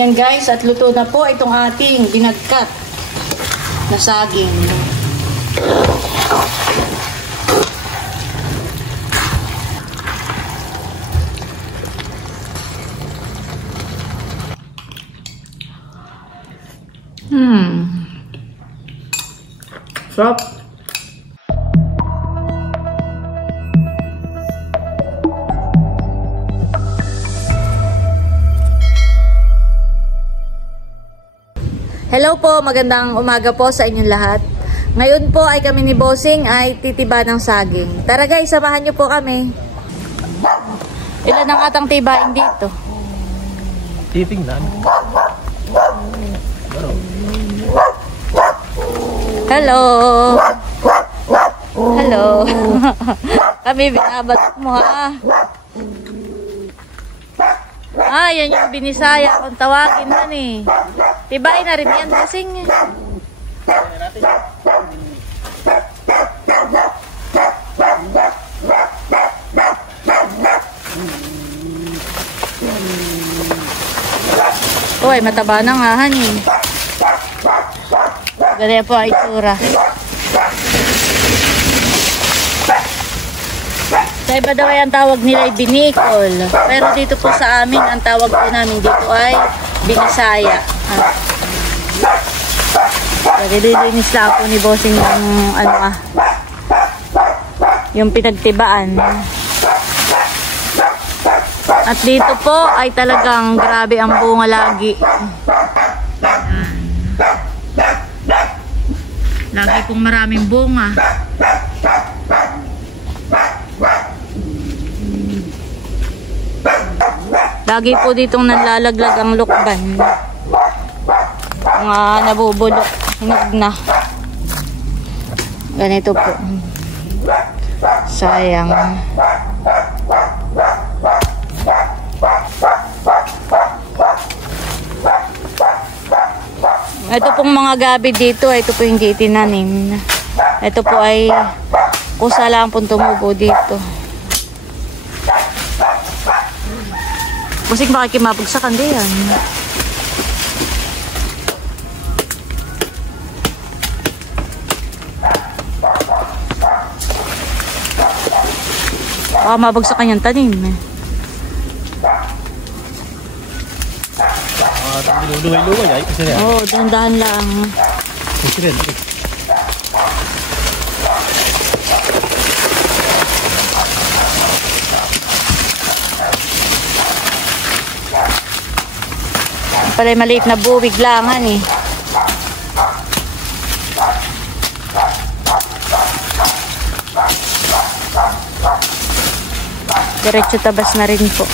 Ayan guys, at luto na po itong ating binagkat na saging. Sarap. Hello po, magandang umaga po sa inyong lahat. Ngayon po ay kami ni Bossing ay titiba ng saging. Tara guys, samahan niyo po kami. Ilan ang atang tibain dito? Titingnan. Hello. Hello. Kami binabatok mo ha. Yan yung binisaya kung tawagin man eh. Tibain na rin yan, Bossing. Uy, mataba na nga, honey. Ganyan po ang itsura. Sa iba daw ay ang tawag nila ay binikol. Pero dito po sa amin, ang tawag po namin dito ay binisaya. Nililinis lang ako ni Bossing yung yung pinagtibaan. At dito po ay talagang grabe ang bunga lagi. Lagi pong maraming bunga. Lagi po ditong nalalaglag ang lukban. Mga nabubulok. Hinog na. Ganito po. Sayang. Ito pong mga gabi dito, ito po hindi itinanim. Ito po ay kusa lang pong tumubo dito. Bossing makikimapagsakan din yan. Baka mabagsakan yung tanim eh. Luway-luway ay kasi rin. Oo, dahan-dahan lang. Kasi rin. Pala'y maliit na buwig langan eh. Diretso tabas na rin po.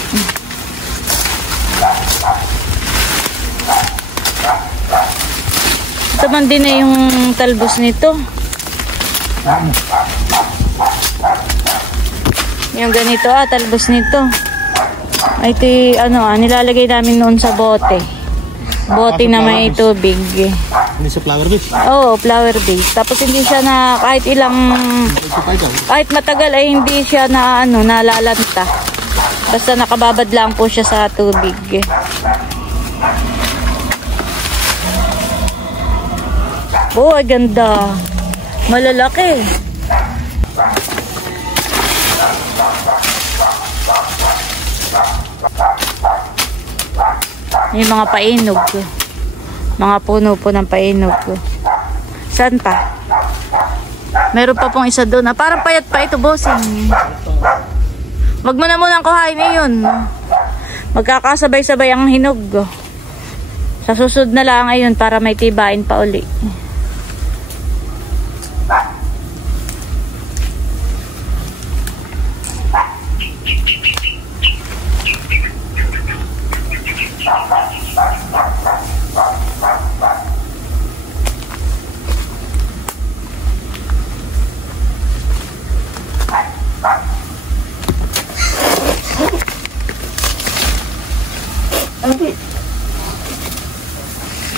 Ito man din na yung talbos nito. Yung ganito talbos nito. Ay ito nilalagay namin noon sa bote. Bote na may tubig. Hindi sa flower base? Oo, flower base. Tapos hindi siya na kahit matagal ay hindi siya na nalalanta. Basta nakababad lang po siya sa tubig. Oh, ay ganda. Malalaki. Yung mga painog. Mga puno po ng painog. Saan pa? Meron pa pong isa doon. Parang payat pa ito, Bossing. Wag mo na munang kuhain yun. Magkakasabay-sabay ang hinog. Sa susunod na lang ayun para may tibain pa uli.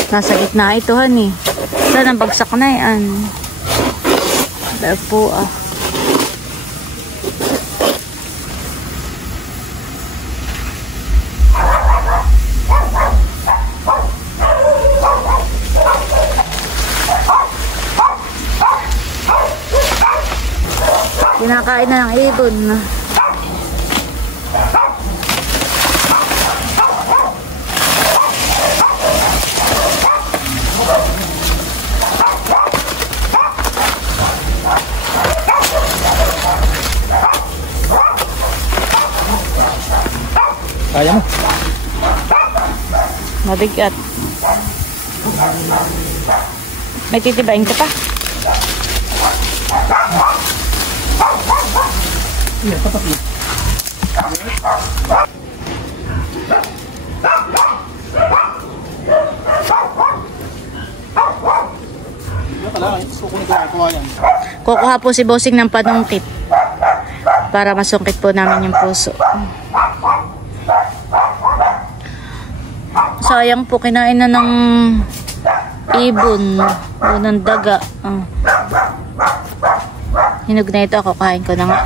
Nasa gitna ito, honey. Saan ang bagsak na yan? Dahil po Kinakain na ng ibon. Kaya mo? Mabigat. May titibain ka pa? Iya, tapat mo. Kukuha po si Bossing ng panungkit para masungkit po namin yung puso. Sayang po, kinain na ng ibon o ng daga. Hinog na ito, ako kain ko na nga.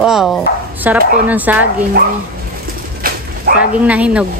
Wow, sarap po ng saging. Saging na hinog.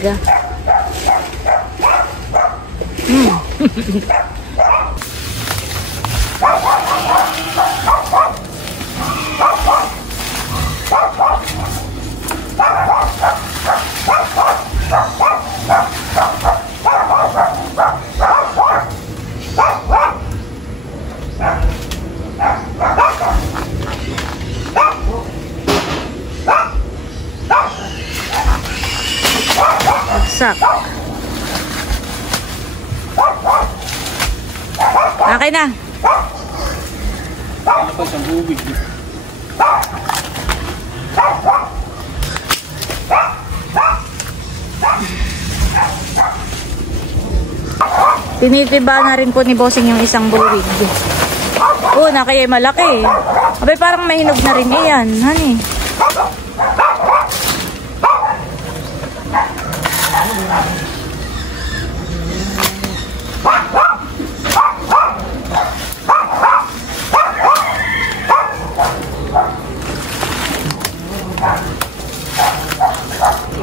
Sak. Okay na. Tinitiba na rin po ni Bossing yung isang buwig. Oh, na kaya malaki. Abay, parang mahinog na rin yan, honey.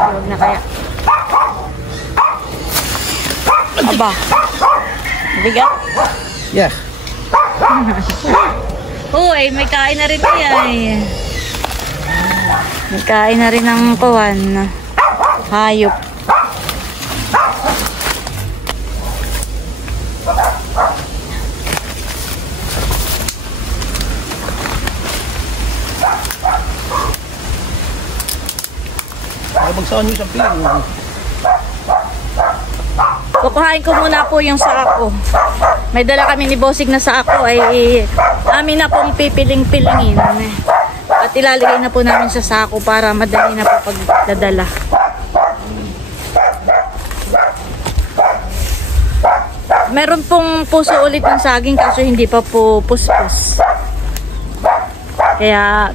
Huwag na kaya. Aba. Bigat? Yeah. Uy, may kain na rin yan. May kain na rin ng kawan. Hayop. Magsaan nyo isang pino. Kukuhain ko muna po yung sako. May dala kami ni Bossing na sako ay amin na pong pipiling-pilingin. At ilalagay na po namin sa sako para madali na po pagdadala. Meron pong puso ulit ng saging kaso hindi pa po puspos. Kaya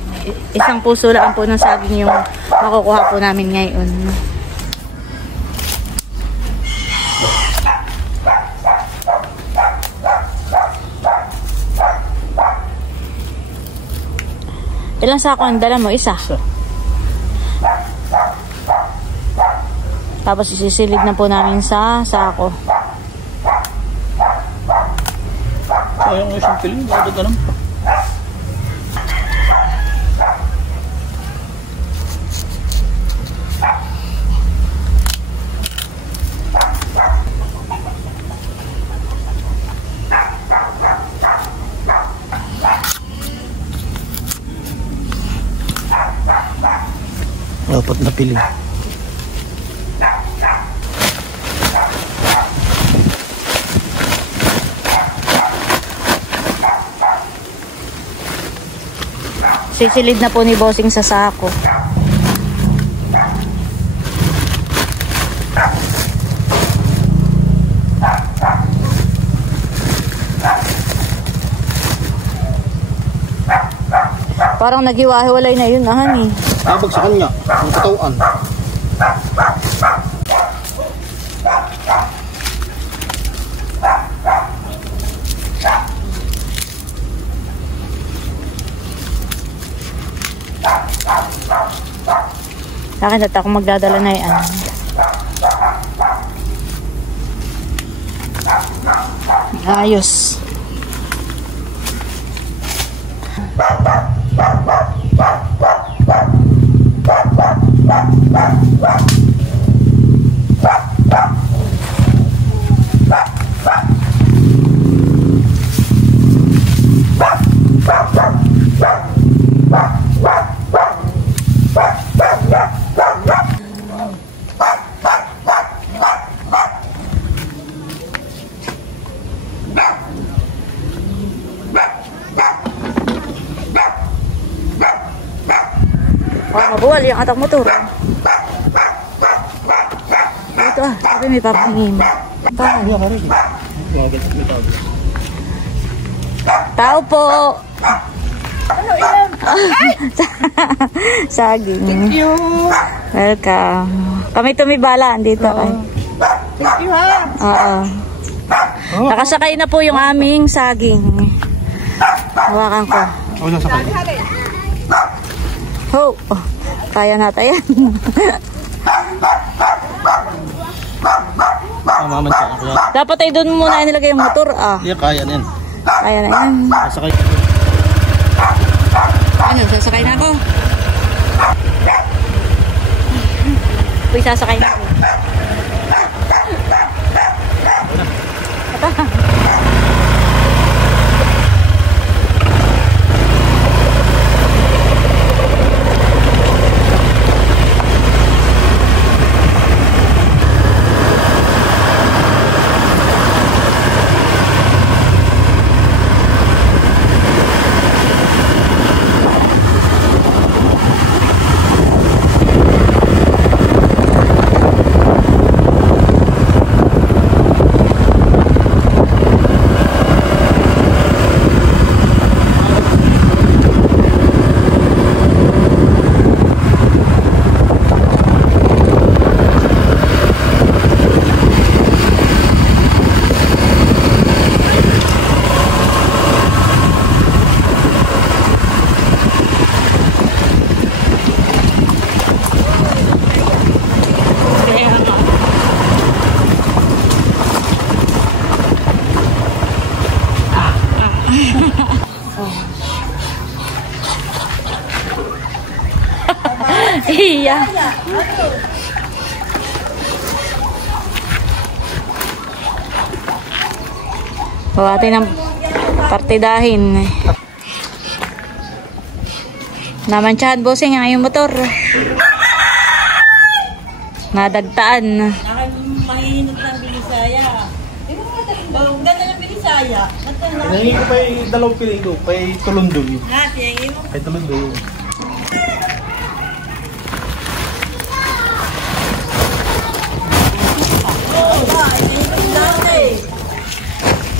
isang puso lang po ng saging yung makukuha po namin ngayon. Ilang sako ang dala mo? Isa. Tapos isisilid na po namin sa sako. Sayang yung isang piling. Bakit ka naman? Dapat na piling. Sisilid na po ni Bossing sa sako. Parang naghiwa-hiwalay na yun, honey. Tabag sa kanya, ang katawan. Akin at ako magdadala na yan. Ayos. Mabuwal yung atang motor. Ito sabi may papangin. Tao po. Ano ilan? Saging. Thank you. Welcome. Kami tumibala dito. Thank you ha. Oo. Nakasakay na po yung aming saging. Hawakan ko. Ho! Oh, kaya natin yan. Dapat ay doon muna nilagay yung motor. Yeah, kaya na yan. Kaya na yan. Sasakay. Ano, sasakay na ako. Uy, sasakay na ako. Iya. Buhatin ng partidahin. Namantsahan bossing ang iyong motor. Nadagtaan. Mahinot ng bilisaya. Ganda ng bilisaya. Hinahingi ko pa yung dalawang piling ko. Pa yung tulundol. Ha, tiyangin mo. Pa yung tulundol.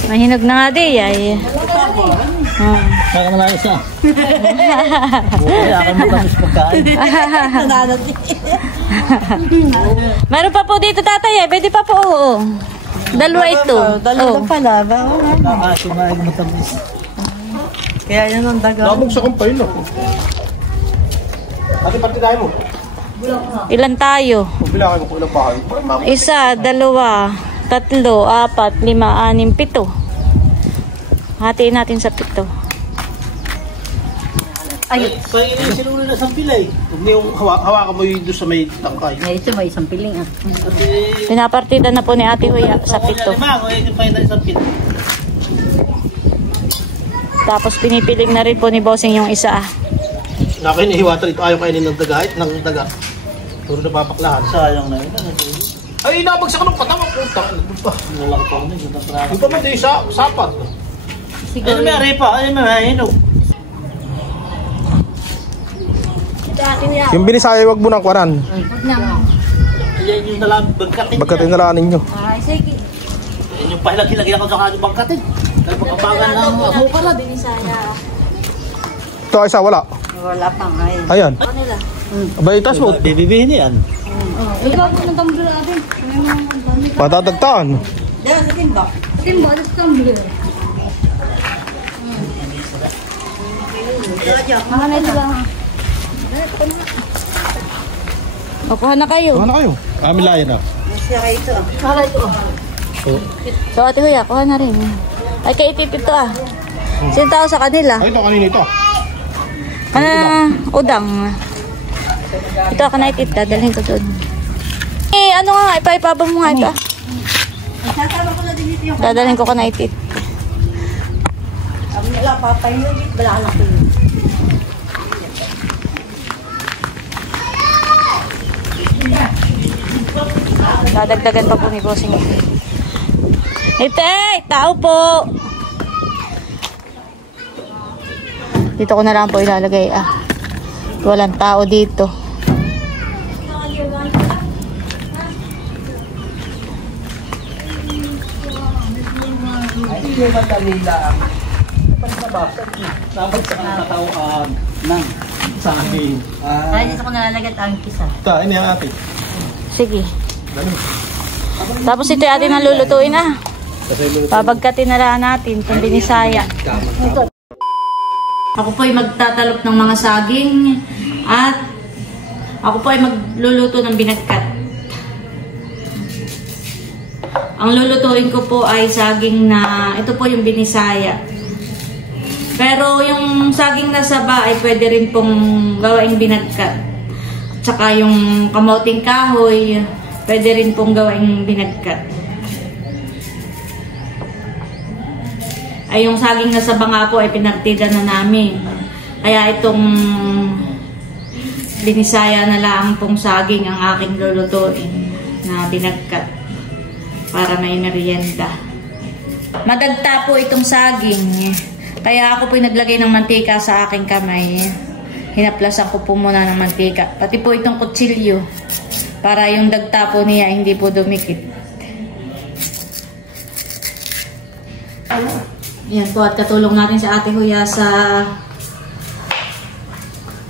Mahinog na nga di ay. Kaya na lang isa. Buhay akin matamis pagkain. Meron pa po dito tatay eh. Pwede pa po. Oo. Dalawa ito. Dalawa pala ba? Nakasumahin matamis. Kaya yun ang daga. Nabugsa kong pa yun ako. Ate partidahin mo. Ilan tayo? Pila kayo kung ilang bahay. Isa, dalawa, tatlo, apat, lima, anim, pito. Hatiin natin sa pito. Ay, kaya sinuli na isang pilay. Huwag na yung hawakan mo yung doon sa may tangkay. Ay, ito may isang piling ah. Pinapartida na po ni Ate Huya sa pito. Tapos pinipilig na rin po ni Bossing yung isa. Nakinihiwatan ito. Ayaw kainin ng daga. Ng daga. Puro napapaklahan. Sayang na yun. Ay, nabagsak ka ng patawang putang. Nalaktaw na yun. Ito pa din sa sapat. Ano may arepa? Ano may hinog? Yung binisaya, wag mo nang kwaran. Yan yung nalang bangkatin. Bagkatin na lang ninyo. Ay, sige. Yan yung pahilag-hilag ako sa kanyang bangkatin. Dahil pagkabangan lang ako pala. Ito isa, wala. Wala pa nga eh. Ayan. Abay, itas mo. Bibibihin yan. Ikaw po ng tumbler natin. Patatagtaan. Diyan, sa timba. Timba, sa tumbler. Mga na ito lang. Kuha na kayo. Ano kayo? Amilaya na. Masya kayo ito. Para ito. So Ate Huya, kuha na rin. Ay, kay Itip ito ah. Sino tao sa kanila? Ay, ito kanina ito. Udang. Ito ako na itit. Dadalhin ko doon. Ano nga, ipaipabang mo nga ito. Dadalhin ko ka na itit. Wala papayugit, wala anak ko. Dadagdagan pa po ni Bossing. Tao po! Dito ko na lang po ilalagay. Walang tao dito. Hindi naman dalila. Dapat sa katawaan ng saging. Dito ko nalalagay ang kisa. Ta, ini ang ate. Sige. Tapos ito yung atin ang lulutuin na. Babagkatin na lang natin itong binisaya. Ako po ay magtatalop ng mga saging at ako po ay magluluto ng binagkat. Ang lulutuin ko po ay saging na, ito po yung binisaya. Pero yung saging na saba ay pwede rin pong gawaing binagkat. Tsaka yung kamoting kahoy, pwede rin pong gawaing binagkat. Ay yung saging na saba nga po ay pinagtida na namin. Kaya itong binisaya na lang pong saging ang aking lulutuin na binagkat para may merienda. Madagta po itong saging. Kaya ako po naglagay ng mantika sa aking kamay. Hinaplasan ko po muna ng mantika. Pati po itong kutsilyo para yung dagta po niya hindi po dumikit. Yan po at katulong natin sa Ate Huya sa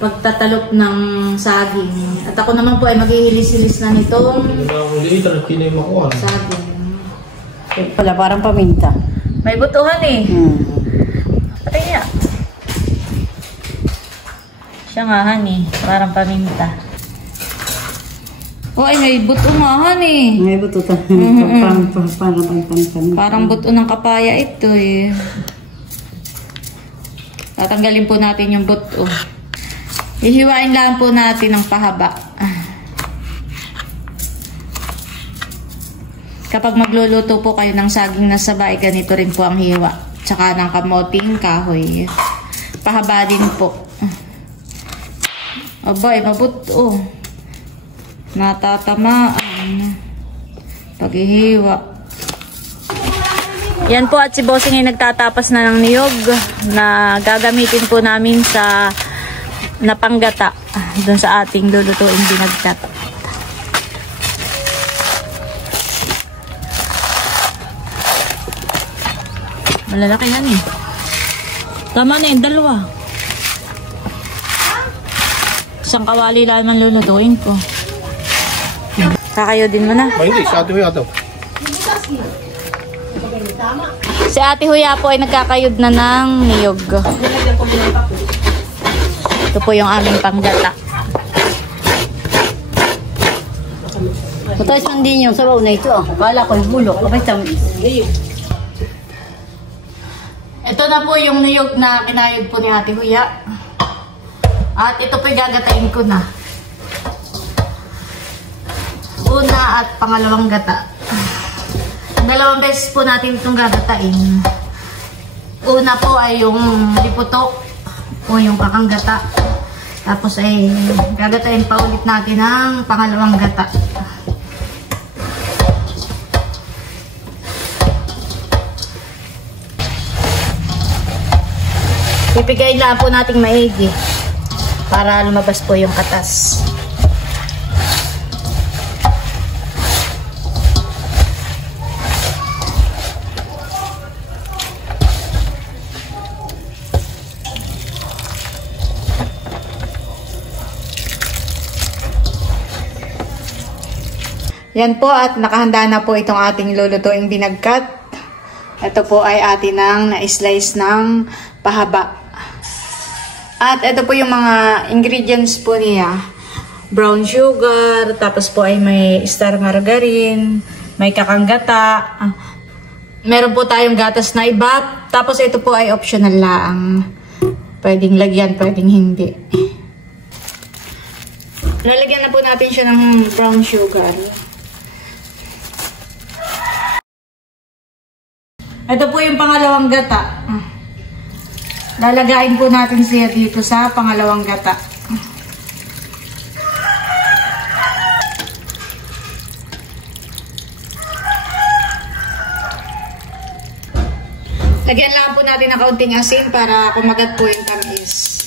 pagtatalop ng saging. At ako naman po ay maghihilis-hilis na nitong saging. Wala, parang paminta. May butuhan eh. Patay niya. Siya nga honey, parang paminta. Oh, ay may buto nga honey. May buto ta. Parang buto ng kapaya ito eh. Tatanggalin po natin yung buto. Ihiwain lang po natin ng pahaba. Kapag magluluto po kayo ng saging na sabay, ganito rin po ang hiwa. Tsaka ng kamoting kahoy. Pahaba din po. Abay, mabuto. Natatamaan. Paghihiwa. Yan po at si Bossing ay nagtatapas na ng niyog na gagamitin po namin sa napanggata doon sa ating lulutuin binagkat. Malalaki yan eh. Tama na yung dalawa. Isang kawali lang man lulutuin ko. Kakayo din mo na. Hindi, sa ate Huya to. Si Ate Huya po ay nagkakayod na ng niyog. Ito po yung aming panggata. Matayos man din yung sabaw na ito. Kala ko yung bulok. Abay, tamis. Ito na po yung niyog na kinayod po ni Ate Huya. At ito po gagatain ko na. Una at pangalawang gata. Dalawang beses po natin itong gagatain. Una po ay yung liputok o yung kakanggata. Tapos ay gagatain pa ulit natin ang pangalawang gata. Pipigayin lang po nating maigi para lumabas po yung katas. Yan po at nakahanda na po itong ating lulutuing binagkat. Ito po ay atin ang na-slice ng pahaba. At ito po yung mga ingredients po niya. Brown sugar, tapos po ay may star margarine, may kakanggata. Meron po tayong gatas na iba, tapos ito po ay optional lang. Pwedeng lagyan, pwedeng hindi. Lalagyan na po natin siya ng brown sugar. Ito po yung pangalawang gata. Lalagain po natin siya dito sa pangalawang gata. Lagyan lang po natin ng kaunting asin para kumagat po yung tamis.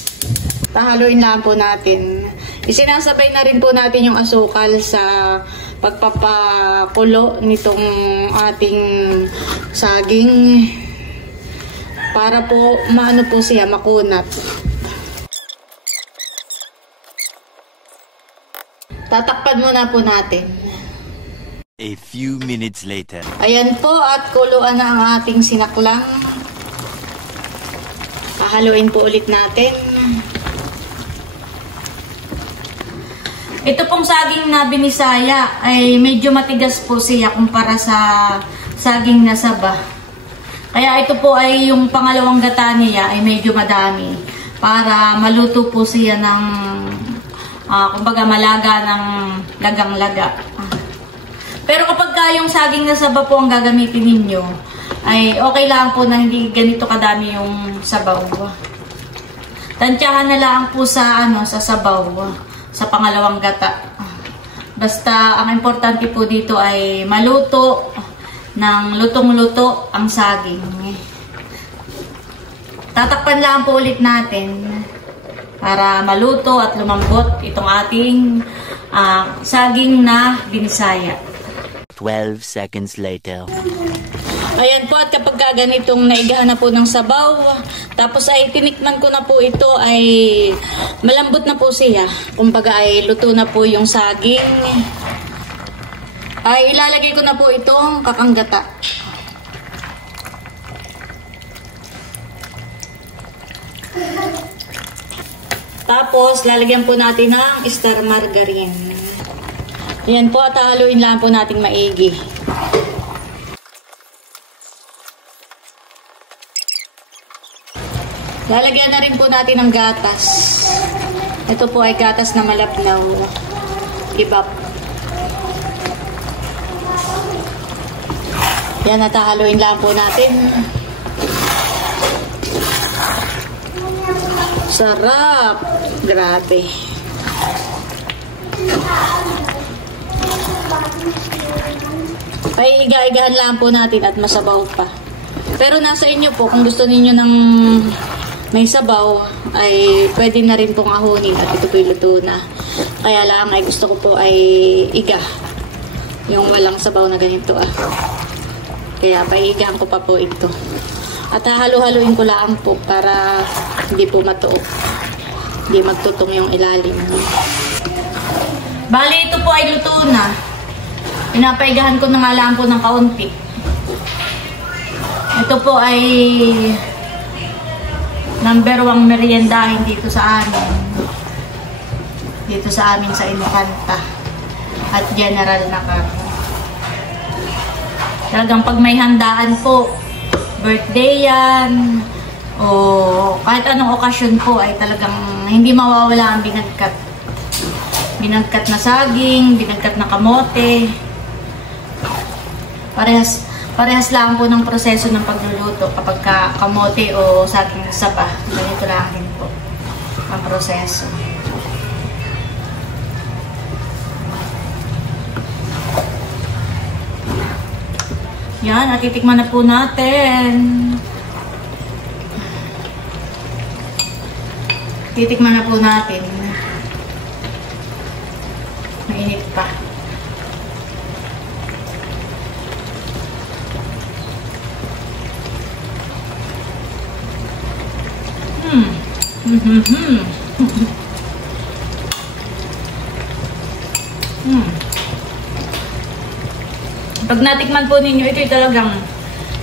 Pahaluin lang po natin. Isinasabay na rin po natin yung asukal sa pagpapakulo nitong ating saging para po maano po siya, makunat. Tatakpan muna po natin. A few minutes later. Ayan po at kuluan na ang ating sinaklang. Pahaluin po ulit natin. Ito pong saging na binisaya ay medyo matigas po siya kumpara sa saging na saba. Kaya ito po ay yung pangalawang gata niya ay medyo madami para maluto po siya ng kumbaga malaga ng lagang-laga. Pero kapag yung saging na saba po ang gagamitin ninyo, ay okay lang po na hindi ganito kadami yung sabaw. Tansyahan na lang po sa sa sabaw, sa pangalawang gata. Basta ang importante po dito ay maluto ng lutong-luto ang saging. Tatakpan lang po ulit natin para maluto at lumambot itong ating saging na binisaya. 12 seconds later. Ayan po, at kapag ganitong naigahan na po ng sabaw, tapos ay tinikman ko na po ito, ay malambot na po siya. Kumbaga ay luto na po yung saging. Ay ilalagay ko na po itong kakanggata. Tapos lalagyan po natin ng star margarine. Yan po, at haluin lang po natin maigi. Lalagyan na rin po natin ng gatas. Ito po ay gatas na malapnaw. Ibap. Yan, at haluin lang po natin. Sarap! Grabe. Ay iga-igahan lang po natin at masabaw pa. Pero nasa inyo po, kung gusto niyo ng may sabaw, ay pwede na rin pong ahunin at ito po'y luto na. Kaya lang ay gusto ko po ay iga. Yung walang sabaw na ganito Kaya paigahan ko pa po ito. At hahalo-haluin ko lang po para hindi po matuok. Hindi magtutong yung ilalim. Bali, ito po ay luto na. Pinapaigahan ko na nga lang po ng kaunti. Ito po ay number 1 meriendahin dito sa amin. Dito sa amin sa Infanta at General na Carro. Talagang pag may handaan po, birthday yan, o kahit anong okasyon po, ay talagang hindi mawawala ang binagkat. Binagkat na saging, binagkat na kamote. Parehas lang po ng proseso ng pagluluto kapag kamote o saging saba. Ganito lang din po ang proseso. Yan, at titikman na po natin. Titikman na po natin. Mainit pa. Pag natikman po ninyo, ito talagang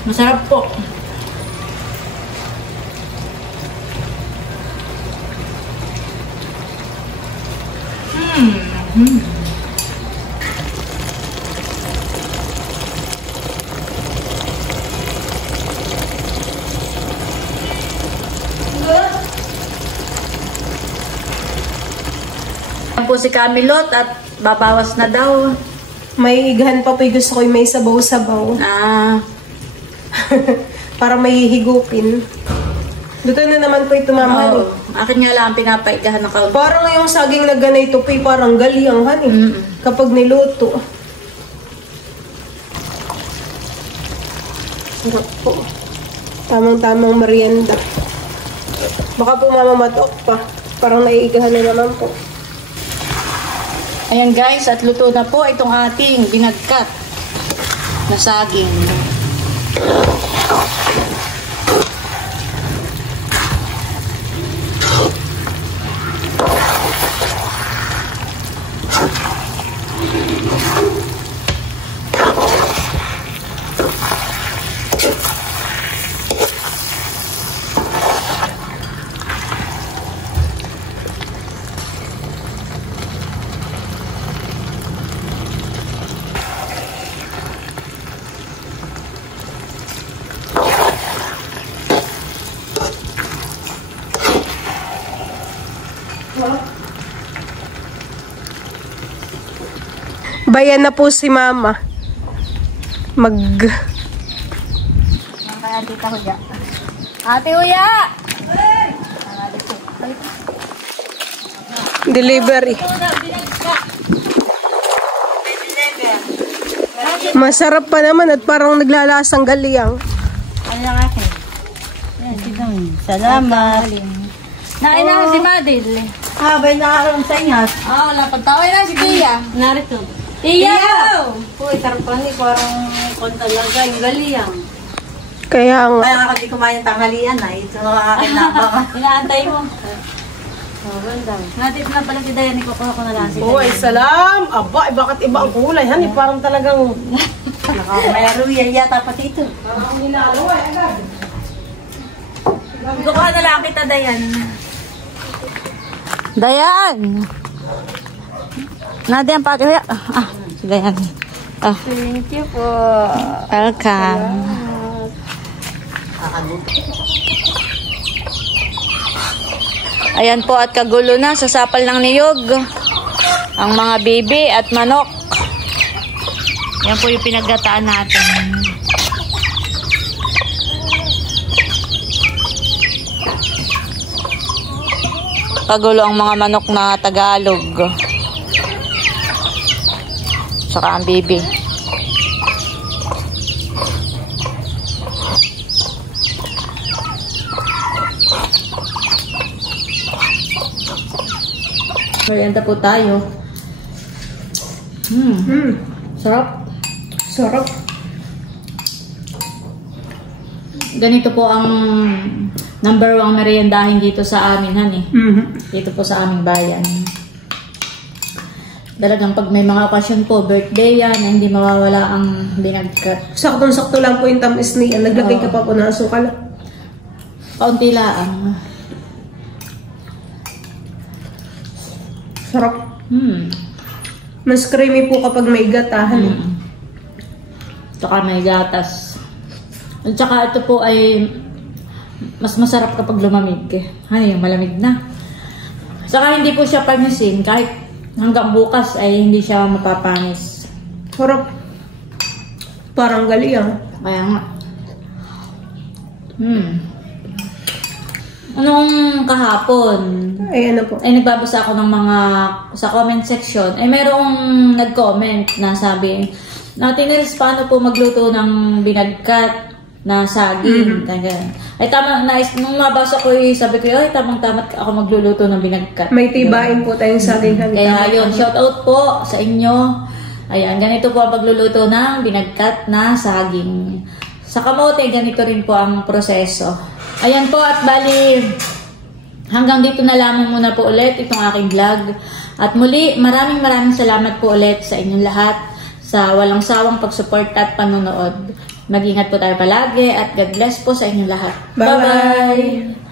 masarap po. Ayan po si Camilot at babawas na daw. May igahan pa po yung gusto ko yung may sabaw-sabaw. Ah, Para may higupin. Dito na naman po ito, mama. oo. Akin nga lang ang pinapaigahan ng kaunti. Parang yung saging na ganito po, parang galianghan eh. Kapag niluto. Sarap po. Tamang-tamang merienda. Baka po mamamatok pa. Parang naiigahan na naman po. Ayan guys, at luto na po itong ating binagkat na saging. Bayan na po si mama. Kaya tita Huya. Ate Huya! Delivery. Masarap pa naman at parang naglalasang galiang. Ano lang akin? Salamat. Nain na si Madil. Bay nakaroon sa inyo. Wala pagtaway na si Tia. Narito. Tia! Uy, sarap ni parang kon talaga yung galiyang. Kaya nga. Kaya nga kasi kumain ng tanghalian na. Ito ang akin na baka. Inaantay mo. Ganda. Natit na pala si Dayan. Ikukuha ko na lang si Uy, salam! Aba, bakit iba ang kulay? Hani, parang talagang... Mayroon yan yata pati ito. Kukuha na lang kita, Dayan. Dayan! Dayan, pati Huya. Si Dayan. Thank you po. Welcome. Ayan po at kagulo na sa sapal ng niyog ang mga bibi at manok. Yan po yung pinaggataan natin. Kagulo ang mga manok na Tagalog. Saka ang bibi. Merienda po tayo. Sarap. Sarap. Ganito po ang number 1 meriendahin dito sa amin, honey. Dito po sa aming bayan. Talagang pag may mga okasyon po, birthday yan, hindi mawawala ang binagkat. Saktong-sakto lang po yung tamis niya. Naglagay ka pa po ng asukal. Kaunti lang. Sarap. Mas creamy po kapag may gatahan. Tsaka may gatas. At tsaka ito po ay mas masarap kapag lumamig. Yung malamig na. Tsaka hindi po siya panisin. Kahit hanggang bukas ay hindi siya mapapanis. Sarap. Parang galiang. Kaya nga. Anong kahapon? Ay, ano po? Ay nagbabasa ako ng mga sa comment section. Ay merong nag-comment na sabi, Tinils, paano po magluto ng binagkat na saging? Ay tama, nung mabasa ko sabi ko, ay tamang-tama ako magluluto ng binagkat. May tibain po tayong saging. Kaya yun, shout out po sa inyo. Ayan, ganito po ang pagluluto ng binagkat na saging. Sa kamote, ganito rin po ang proseso. Ayan po at bali, hanggang dito na lamang muna po ulit itong aking vlog. At muli, maraming salamat po ulit sa inyong lahat sa walang sawang pagsupport at panonood. Mag-ingat po tayo palagi at God bless po sa inyong lahat. Bye-bye!